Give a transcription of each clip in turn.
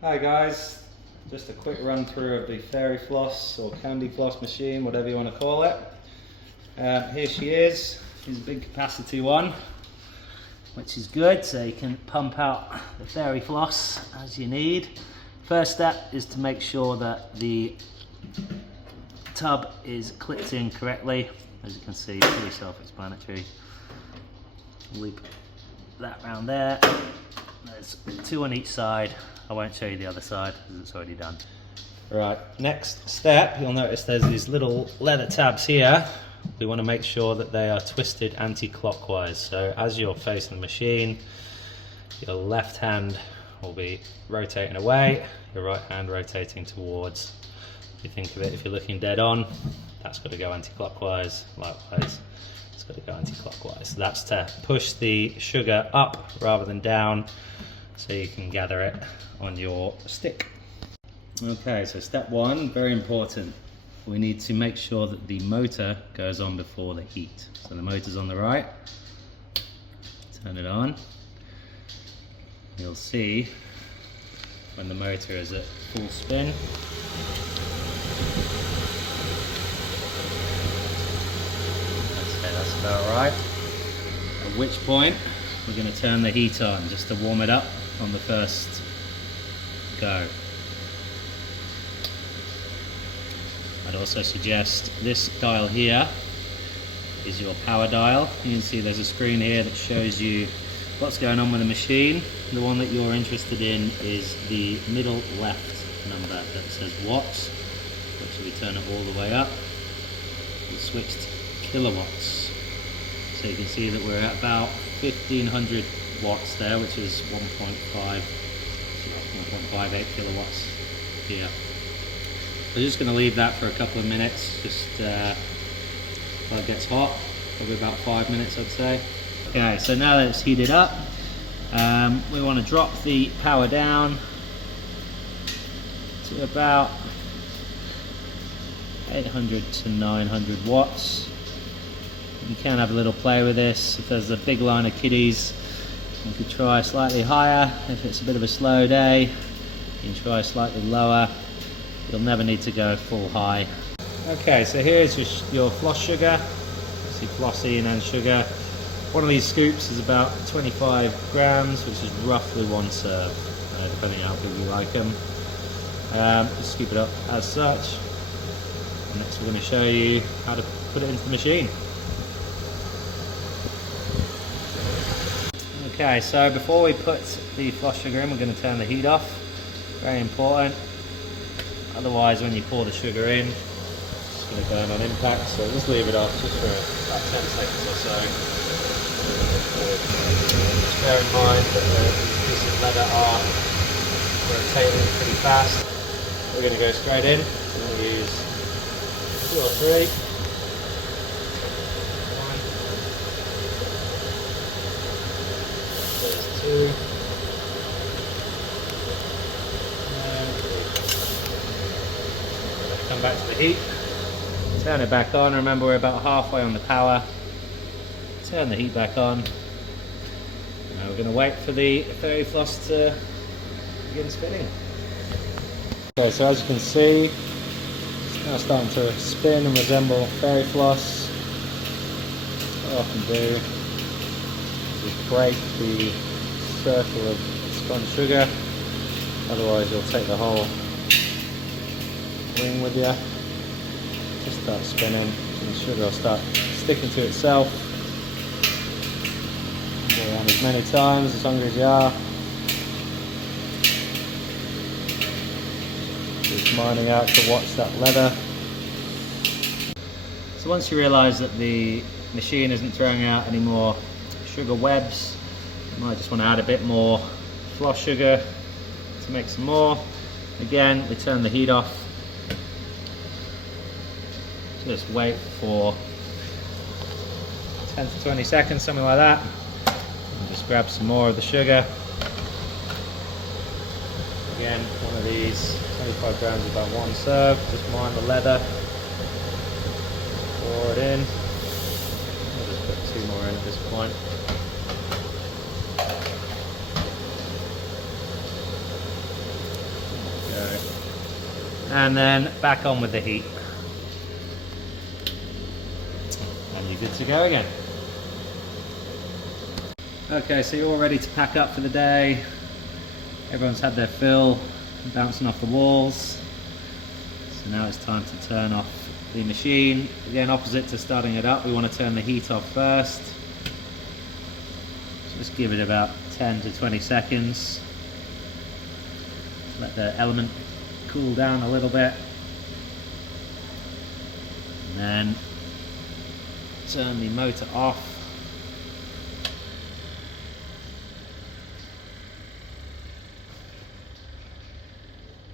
Hi guys, just a quick run through of the fairy floss or candy floss machine, whatever you want to call it. Here she is. She's a big capacity one, which is good, so you can pump out the fairy floss as you need. First step is to make sure that the tub is clipped in correctly. As you can see, pretty self-explanatory. Loop that round there. There's two on each side. I won't show you the other side because it's already done. Right, next step, you'll notice there's these little leather tabs here. We want to make sure that they are twisted anti-clockwise. So as you're facing the machine, your left hand will be rotating away, your right hand rotating towards. If you think of it, if you're looking dead on, that's got to go anti-clockwise. Likewise, it's got to go anti-clockwise. So that's to push the sugar up rather than down, so you can gather it on your stick. Okay, so step one, very important. We need to make sure that the motor goes on before the heat. So the motor's on the right, turn it on. You'll see when the motor is at full spin. Okay, that's about right. At which point we're going to turn the heat on just to warm it up on the first go. I'd also suggest this dial here is your power dial. You can see there's a screen here that shows you what's going on with the machine. The one that you're interested in is the middle left number that says watts, which if we turn it all the way up, we've switched kilowatts. So you can see that we're at about 1500 watts there, which is 1.58 kilowatts here. We're just going to leave that for a couple of minutes, just while it gets hot, probably about 5 minutes I'd say. Okay, so now that it's heated up, we want to drop the power down to about 800 to 900 watts. You can have a little play with this. If there's a big line of kiddies, you could try slightly higher. If it's a bit of a slow day, you can try slightly lower. You'll never need to go full high. Okay, so here's your floss sugar. You see flossine and sugar. One of these scoops is about 25 grams, which is roughly one serve, depending on how big you like them. Just scoop it up as such. And next we're going to show you how to put it into the machine. Okay, so before we put the floss sugar in, we're going to turn the heat off. Very important. Otherwise, when you pour the sugar in, it's going to burn on impact. So just leave it off just for about 10 seconds or so. Just bear in mind that the pieces of leather are rotating pretty fast. We're going to go straight in. We're going to use 2 or 3. There's 2. Come back to the heat. Turn it back on. Remember, we're about halfway on the power. Turn the heat back on. Now we're going to wait for the fairy floss to begin spinning. Okay, so as you can see, it's now starting to spin and resemble fairy floss. What I often do is break the circle of spun sugar, otherwise you'll take the whole ring with you. Just start spinning, and the sugar will start sticking to itself. Go around as many times, as hungry as you are. Just mining out to watch that leather. So once you realise that the machine isn't throwing out any more sugar webs, you might just want to add a bit more floss sugar to make some more. Again, we turn the heat off. Just wait for 10 to 20 seconds, something like that. And just grab some more of the sugar. Again, one of these, 25 grams is about one serve. Just mine the leather. Pour it in. I'll just put 2 more in at this point. and then back on with the heat. And you're good to go again. Okay, so you're all ready to pack up for the day. Everyone's had their fill, bouncing off the walls. So now it's time to turn off the machine. Again, opposite to starting it up, we want to turn the heat off first. Just give it about 10 to 20 seconds. Let the element cool down a little bit. And then turn the motor off.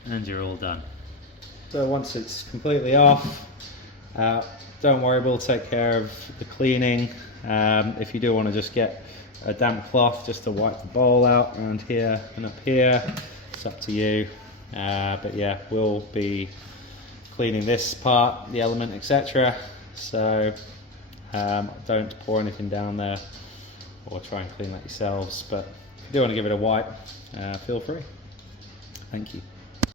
And you're all done. So once it's completely off, don't worry, we'll take care of the cleaning. If you do want to just get a damp cloth just to wipe the bowl out around here and up here, it's up to you. But yeah, we'll be cleaning this part, the element, etc. So don't pour anything down there or try and clean that yourselves. But if you do want to give it a wipe, feel free. Thank you.